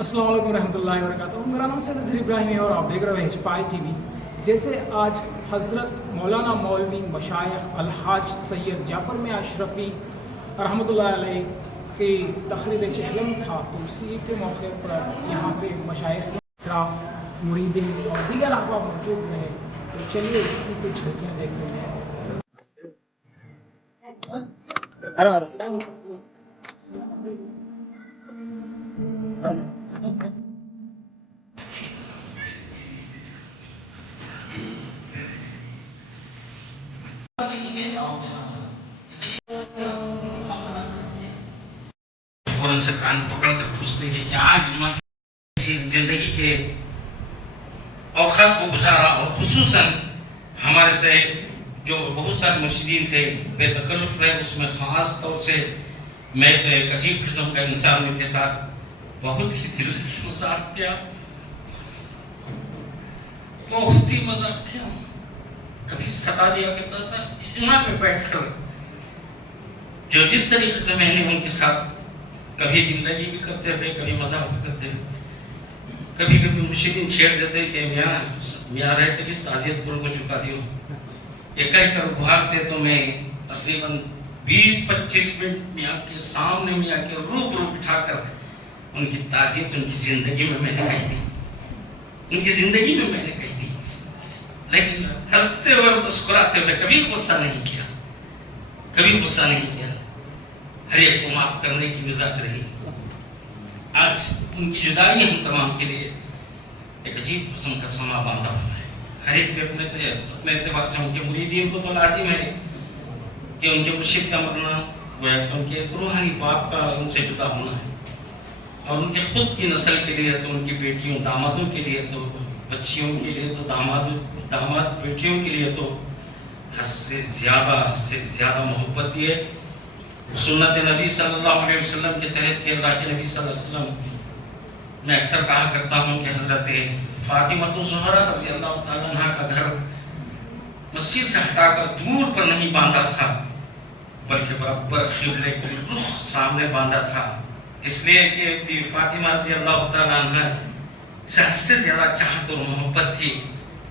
السلام علیکم رحمۃ اللہ وبرکاتہ. میرا نام سید اظہر ابراہیم ہے اور آپ دیکھ رہے ہیں H5 TV. جیسے آج حضرت مولانا مولوی مشائخ الحاج سید جعفر میاں اشرفی رحمۃ اللہ علیہ کی تقریب چہلم تھا، تو اسی کے موقع پر یہاں پہ مشائخ کرام، مریدین اور دیگر احباب موجود رہے. تو چلیے اس کی کچھ جھلکیاں دیکھتے ہیں. فوراً سے کان پکڑ کر پوچھتے ہیں کہ آج جمعہ کی زندگی کے اوقات کو گزارا، اور خصوصاً ہمارے سے جو بہت سارے مرشدین سے بے تکلف ہے، اس میں خاص طور سے میں تو ایک عجیب قسم کا انسان ان کے ساتھ بہت ہی دل کی مذاق کیا، بہت ہی مذاق کیا. کبھی ستا دیا کرتا تھا اجماع پہ بیٹھ کر، جو جس طریقے سے میں نے ان کے ساتھ کبھی زندگی بھی کرتے ہوئے، کبھی مذاق بھی کرتے ہوئے، کبھی کبھی مرشدین چھیڑ دیتے کہ میاں رہتے کس تعزیت پور کو چکا دیو، یہ کہہ کر ابھارتے تو میں تقریباً 20-25 منٹ میاں کے سامنے، میاں کے روبرو بٹھا کر ان کی تعزیت ان کی زندگی میں میں نے کہہ دی، ان کی زندگی میں میں نے کہہ دی. لیکن ہنستے ہوئے مسکراتے ہوئے، کبھی غصہ نہیں کیا، کبھی غصہ نہیں کیا، ہر ایک کو معاف کرنے کی مزاج رہی. آج ان کی جدائی ہم تمام کے لیے ایک عجیب قسم کا سما باندھا ہوا ہے. ہر ایک پہ اپنے اعتبار سے ان کے مریدین کو تو لازم ہے کہ ان کے مرشد کا مرنا گویا کہ ان کے روحانی باپ کا ان سے جدا ہونا ہے، اور ان کے خود کی نسل کے لیے تو ان کی بیٹیوں دامادوں کے لیے تو بچیوں کے لیے تو داماد بیٹیوں کے لیے تو حد سے زیادہ محبت دی ہے. سنت نبی صلی اللہ علیہ وسلم کے تحت کہ اللہ کے نبی صلی اللہ علیہ وسلم، میں اکثر کہا کرتا ہوں کہ حضرت فاطمہ الزہرا رضی اللہ تعالیٰ عنہ کا گھر مسجد سے ہٹا کر دور پر نہیں باندھا تھا، بلکہ برابر قبلے کے رخ سامنے باندھا تھا، اس لیے کہ فاطمہ رضی اللہ تعالیٰ عنہ سے حد سے زیادہ چاہت اور محبت تھی،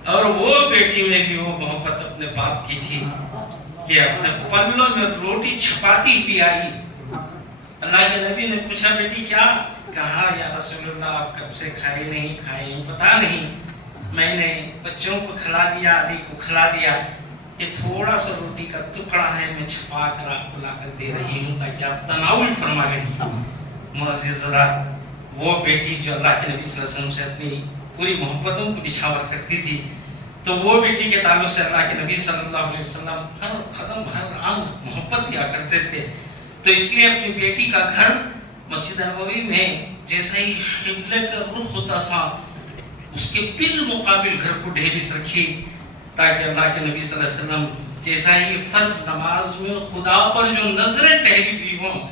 اور وہ بیٹی میں بھی وہ محبت اپنے باپ کی تھی کہ اپنے پلوں میں روٹی چھپاتی بھی آئی. اللہ کے نبی نے پوچھا بیٹی کیا؟ کہا یا رسول اللہ آپ کب سے کھائی نہیں کھائی پتا نہیں، میں نے بچوں کو کھلا دیا، علی کو کھلا دیا، یہ تھوڑا سا روٹی کا ٹکڑا ہے، میں چھپا کر آپ کو لا کر دے رہی ہوں تاکہ آپ تناول فرما لیں. معزز حضرات، وہ بیٹی جو اللہ کے نبی صلی اللہ علیہ وسلم سے اپنی پوری محبتوں کو نچھاور کرتی تھی، تو وہ بیٹی کے تعلق سے اللہ کے نبی صلی اللہ علیہ وسلم ہر قدم ہر آن محبت دیا کرتے تھے. تو اس لیے اپنی بیٹی کا گھر مسجد نبوی میں جیسا ہی قبلے کا رخ ہوتا تھا، اس کے بالمقابل گھر کو ڈھیرس رکھی، تاکہ اللہ کے نبی صلی اللہ علیہ وسلم جیسا ہی فرض نماز میں خدا پر جو نظریں ٹہری ہوئی ہوں،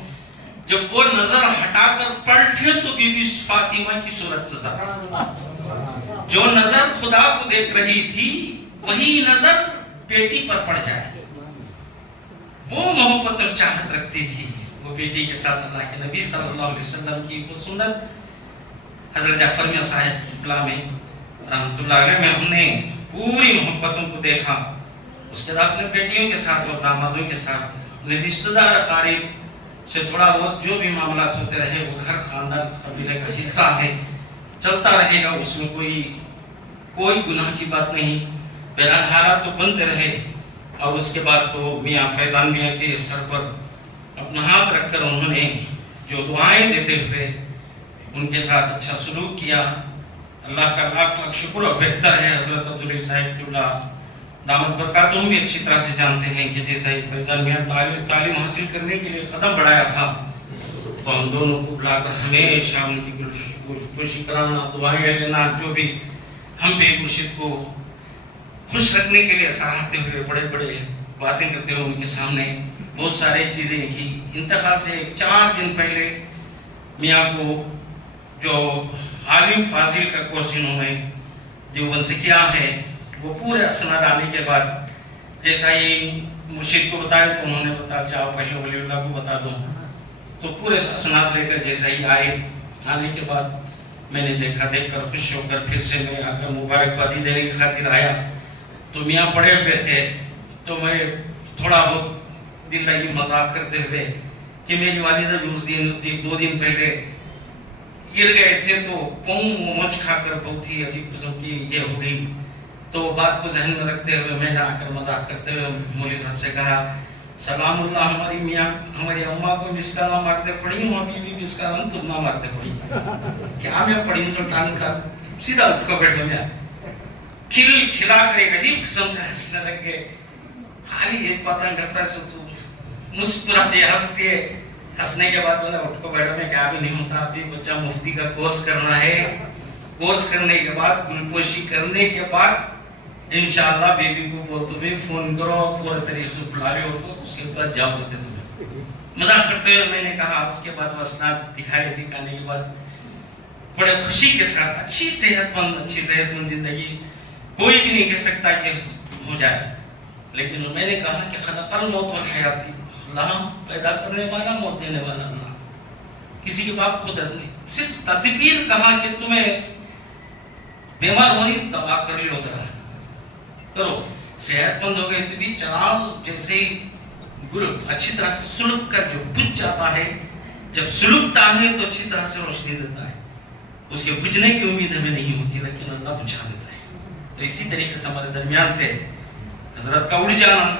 جب وہ نظر ہٹا کر پلٹے تو بی بی فاطمہ کی صورت نظر، جو نظر خدا کو دیکھ رہی تھی وہی نظر بیٹی پر پڑ جائے. وہ محبت اور چاہت رکھتی تھی وہ بیٹی کے ساتھ. اللہ کے نبی صلی اللہ علیہ وسلم کی وہ سنت حضرت جعفر میاں صاحب قبلہ میں رحمۃ اللہ علیہ میں ہم نے پوری محبتوں کو دیکھا. اس کے بعد اپنے بیٹیوں کے ساتھ اور دامادوں کے ساتھ اپنے رشتہ دار اقارب سے تھوڑا بہت جو بھی معاملات ہوتے رہے وہ گھر خاندان قبیلے کا حصہ ہے، چلتا رہے گا، اس میں کوئی گناہ کی بات نہیں. بہرحال حالات تو بنتے رہے، اور اس کے بعد تو میاں فیضان میاں کے سر پر اپنا ہاتھ رکھ کر انہوں نے جو دعائیں دیتے ہوئے ان کے ساتھ اچھا سلوک کیا. اللہ کا لاکھ لاکھ شکر اور بہتر ہے. حضرت عبداللہ صاحب اللہ دامت برکاتہم بھی اچھی طرح سے جانتے ہیں کہ جیسا ہی فیضان میاں تعلیم حاصل کرنے کے لیے قدم بڑھایا تھا، تو ہم دونوں کو بلا کر ہمیشہ ان کی خوشی کرانا، دعائیں لینا، جو بھی ہم بھی مرشد کو خوش رکھنے کے لیے سراہتے ہوئے بڑے بڑے باتیں کرتے ہوئے ان کے سامنے بہت ساری چیزیں کی. انتقال سے 4 دن پہلے میاں کو جو عالم فاضل کا کورس انہوں نے دیوبند سے کیا ہے، وہ پورے اسناد آنے کے بعد جیسا ہی مرشد کو بتایا تو انہوں نے بتایا جاؤ پہلے ولی اللہ کو بتا دو. تو پورے اسناد لے کر جیسا ہی آنے کے بعد میں نے دیکھ کر خوش ہو کر پھر سے میں آ کر مبارکبادی دینے کی خاطر آیا تو میاں پڑے ہوئے تھے. تو میں تھوڑا بہت دل لگی مذاق کرتے ہوئے کہ میری والدہ بھی اس دن 2 دن پہلے گر گئے تھے تو پاؤں مچ کھا کر بہت ہی عجیب قسم کی یہ ہو گئی. تو بات کو ذہن میں رکھتے ہوئے میں نے آ کر مذاق کرتے ہوئے مولوی صاحب سے کہا سلام اللہ ہماری میاں ہماری اماں کو مسکا مارتے پڑی ہوں ابھی بھی مسکا تم نہ مارتے پڑی کیا میں پڑی ہوں سو ٹانگ اٹھا سیدھا اٹھ کر بیٹھے میں کھل کھلا کر ایک عجیب قسم سے ہنسنے لگ گئے. خالی ایک باتیں کرتا سو تو مسکراتے ہنستے ہنسنے کے بعد بولا اٹھ کو بیٹھا میں کیا بھی نہیں ہوتا ابھی بچہ مفتی کا کورس کرنا ہے. کورس کرنے کے بعد گلپوشی کرنے کے بعد انشاءاللہ بیبی کو تمہیں فون کرو پورے طریقے سے بلا لے اور اس کے بعد جاؤ ہوتے تمہیں. مذاق کرتے ہوئے میں نے کہا اس کے بعد اسناد دکھانے کے بعد بڑے خوشی کے ساتھ اچھی صحت مند زندگی کوئی بھی نہیں کہہ سکتا کہ ہو جائے. لیکن میں نے کہا کہ خلق الموت والحیات اللہ پیدا کرنے والا موت دینے والا اللہ کسی کے باپ قدرت نہیں. صرف تدبیر کہا کہ تمہیں بیمار ہونی دوا کر لو ذرا کرو صحت مند ہو گئے تو بھی چراغ جیسے ہی گل اچھی طرح سے سلک کر جو بجھ جاتا ہے جب سلکتا ہے تو اچھی طرح سے روشنی دیتا ہے. اس کے بجھنے کی امید ہمیں نہیں ہوتی لیکن اللہ بجھا دیتا ہے. تو اسی طریقے سے ہمارے درمیان سے حضرت کا اڑ جانا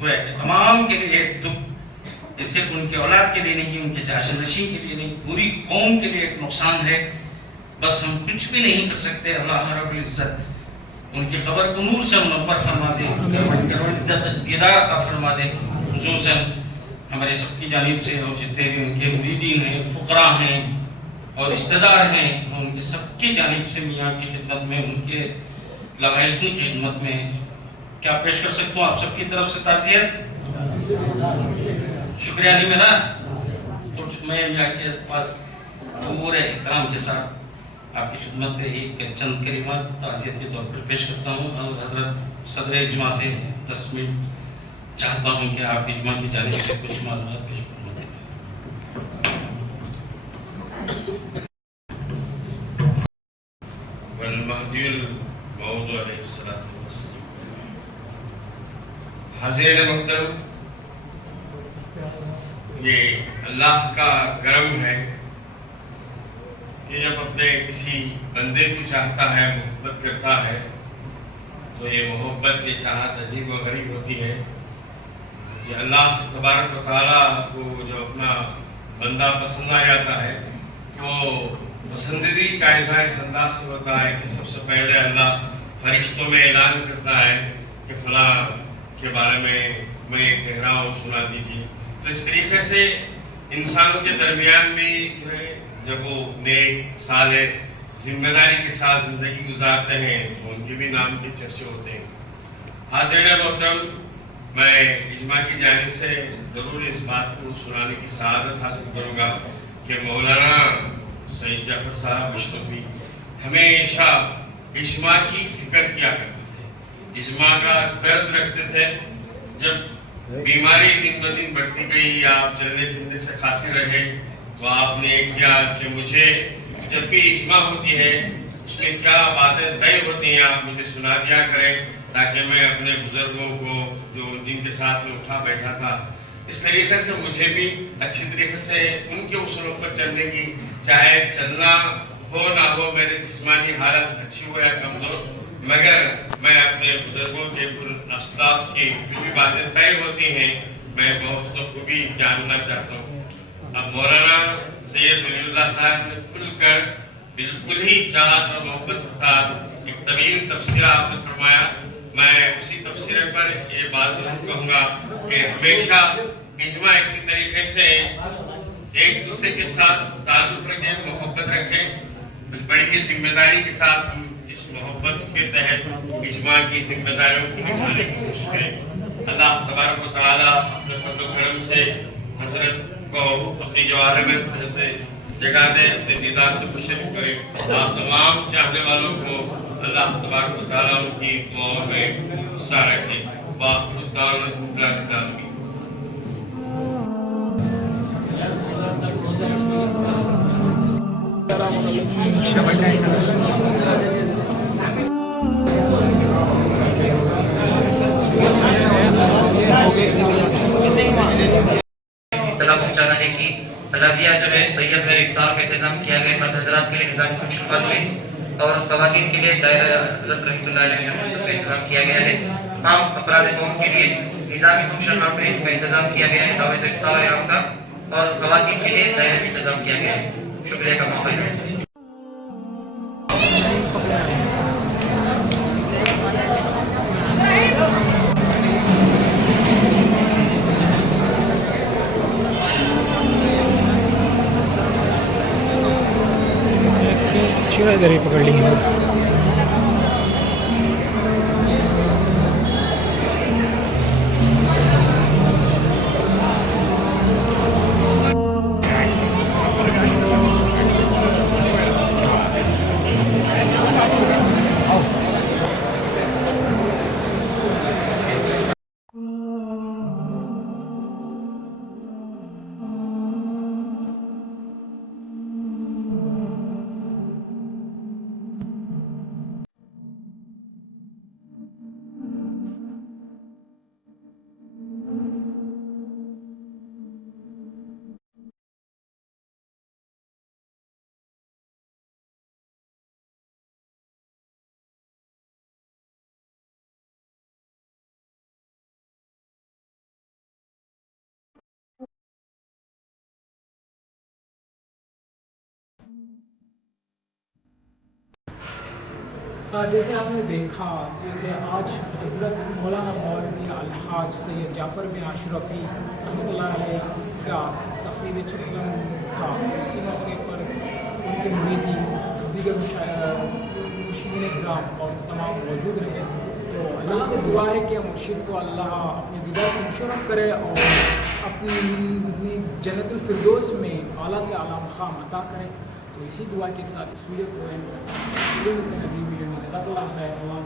گویا کہ تمام کے لیے ایک دکھ اس صرف ان کے اولاد کے لیے نہیں ان کے جاشن نشین کے لیے نہیں پوری قوم کے لیے ایک نقصان ہے. بس ہم کچھ بھی نہیں کر سکتے. اللہ رب العزت ان کی خبر کو نور سے منور فرما دے دیدار عطا فرما دے. خصوصاً ہمارے سب کی جانب سے اور جتنے بھی ان کے مریدین ہیں فقراء ہیں اور رشتہ دار ہیں ان کے سب کی جانب سے میاں کی خدمت میں ان کے لوائقوں کی خدمت میں کیا پیش کر سکتا ہوں آپ سب کی طرف سے تعزیت شکریہ نہیں میرا. تو میں میاں کے پاس پورے احترام کے ساتھ آپ کی خدمت میں ایک چند کلمات تعزیت کے طور پر پیش کرتا ہوں اور حضرت صدر اجماع سے 10 منٹ چاہتا ہوں کہ آپ اجماع کی جانب سے کچھ معلومات پیش فرما دیں. والمہدی الموعود علیہ الصلوۃ والسلام. حاضرین محترم، یہ اللہ کا کرم ہے کہ جب اپنے کسی بندے کو چاہتا ہے محبت کرتا ہے تو یہ محبت یہ چاہت عجیب و غریب ہوتی ہے. یہ اللہ تبارک و تعالیٰ کو جو اپنا بندہ پسند آ جاتا ہے وہ پسندیدگی کا اظہار اس انداز سے ہوتا ہے کہ سب سے پہلے اللہ فرشتوں میں اعلان کرتا ہے کہ فلاں کے بارے میں کہہ رہا ہوں سنا دیجیے. تو اس طریقے سے انسانوں کے درمیان بھی جو ہے جب وہ نیک صالح ذمہ داری کے ساتھ زندگی گزارتے ہیں تو ان کے بھی نام کے چرچے ہوتے ہیں. حاضرین محترم، میں اجماع کی جانب سے ضرور اس بات کو سنانے کی سعادت حاصل کروں گا کہ مولانا سید جعفر صاحب اشرفی ہمیشہ اجماع کی فکر کیا کرتے تھے، اجماع کا درد رکھتے تھے. جب بیماری دن بدن بڑھتی گئی یا آپ چلنے پھرنے سے قاصر رہے تو آپ نے کیا کہ مجھے جب بھی اجماع ہوتی ہے اس میں کیا باتیں طے ہوتی ہیں آپ مجھے سنا دیا کریں تاکہ میں اپنے بزرگوں کو جو جن کے ساتھ میں اٹھا بیٹھا تھا اس طریقے سے مجھے بھی اچھی طریقے سے ان کے اصولوں پر چلنے کی، چاہے چلنا ہو نہ ہو میری جسمانی حالت اچھی ہو یا کمزور، مگر میں اپنے بزرگوں کے اسلاف کی جو بھی باتیں طے ہوتی ہیں میں بہت خوبی جاننا چاہتا ہوں. اب مولانا سید ولی اللہ صاحب نے کھل کر بالکل ہی چاہت اور محبت کے ساتھ ایک طویل تبصرہ آپ نے فرمایا. میں اسی تبصرے پر یہ بات ضرور کہوں گا کہ ہمیشہ اجماع اسی طریقے سے ایک دوسرے کے ساتھ تعلق رکھیں، محبت رکھیں. بڑی ہی ذمہ داری کے ساتھ ہم اس محبت کے تحت اجماع کی ذمہ داریوں کو نبھانے کی کوشش کریں. اللہ تبارک و تعالیٰ اپنے فضل و کرم سے حضرت کو اپنی جوارح میں جگہ دے، اپنے دیدار سے مشرف کرے. آپ تمام چاہنے والوں کو اللہ تبارک و تعالیٰ ان کی دعاؤں میں حصہ رکھے. باخر دعوانا اطلاع پہنچانا ہے کہ بلدیہ جو ہے طیب ہے افطار کا انتظام کیا گیا، مرد حضرات کے لیے نظامی فنکشن پر ہوئے اور خواتین کے لیے دائرہ حضرت رحمۃ اللہ علیہ کا انتظام کیا گیا ہے۔ تمام افراد قوم کے لیے نظامی فنکشن اور ڈرینکس کا انتظام کیا گیا ہے، دعوت افطار یوم کا، اور خواتین کے لیے دائرہ کا انتظام کیا گیا ہے۔ شکریہ کا موقع ہے۔ ادھر ہی پکڑ لیں گے۔ جیسے آپ نے دیکھا، جیسے آج حضرت مولانا مولوی الحاج سید جعفر بن اشرفی رحمۃ اللہ علیہ کا تقریب چکلم تھا، اسی موقع پر ان کے مریدین، دیگر مرشدین کرام اور تمام موجود رہے۔ تو اللہ سے دعا ہے کہ مرشد کو اللہ اپنے دیدار سے مشرف کرے اور اپنی جنت الفردوس میں اعلیٰ سے اعلیٰ مقام عطا کرے۔ تو اسی دعا کے ساتھ اس ویڈیو کو اللہ خیر اللہ